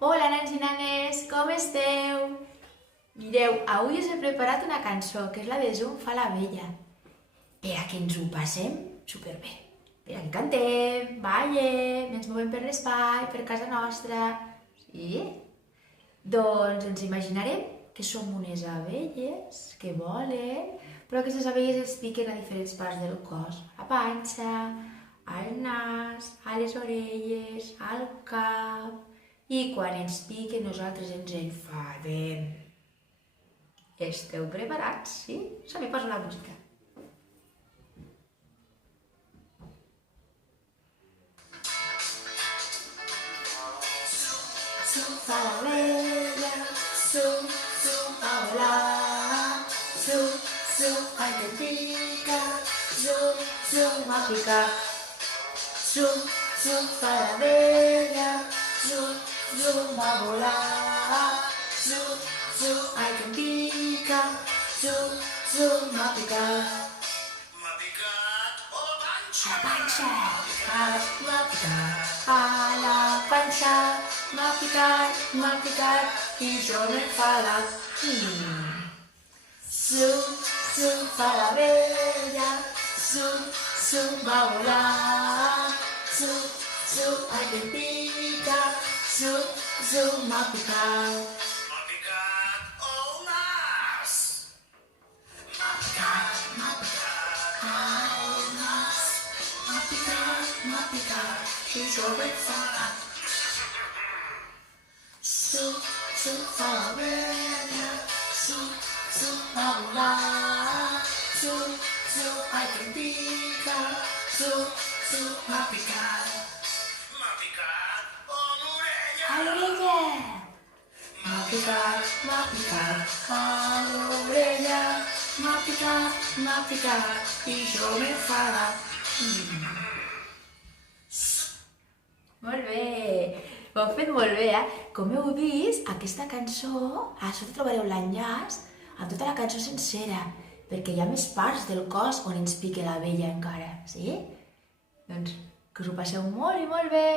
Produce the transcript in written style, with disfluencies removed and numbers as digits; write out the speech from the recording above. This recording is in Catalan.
Hola, nens i nenes, com esteu? Mireu, avui us he preparat una cançó, que és la de Zoom fa la vella, per a que ens ho passem superbé. Per a que cantem, ballem, ens movem per l'espai, per casa nostra. Sí? Doncs ens imaginarem que som unes abelles que volen, però aquestes abelles es piquen a diferents parts del cos. A la panxa, al nas, a les orelles, al cap. I quan ens piquen nosaltres ens enfadem. Esteu preparats, sí? Som-hi, posa la música. Zoom fa la vella, zoom, zoom a volar. Zoom, zoom, ai que pica, zoom, zoom a picar. Zoom, zoom fa la vella, zoom, zoom a volar. Zoom, zoom, ai que pica, zoom, zoom a picar. M'ha picat la panxa. A la panxa, m'ha picat, a la panxa, m'ha picat, i jo m'he enfadat. Zoom, zoom fa la vella, zoom, zoom va volar. Zoom, zoom, ai que pica, zoom, zoom m'ha picat. M'ha picat el nas. M'ha picat al nas, m'ha picat, i jo m'he enfadat. Zoom, zoom fa la vella, zoom, zoom va volar. Zoom, zoom, ai que em pica, zoom, zoom m'ha picat. M'ha picat a l'orella. A l'orella! M'ha picat a l'orella. M'ha picat, i jo m'he enfadat. Molt bé! Ho heu fet molt bé, Com heu vist, aquesta cançó, a sota trobareu l'enllaç amb tota la cançó sencera, perquè hi ha més parts del cos on ens pique la vella encara, sí? Doncs que us ho passeu molt i molt bé!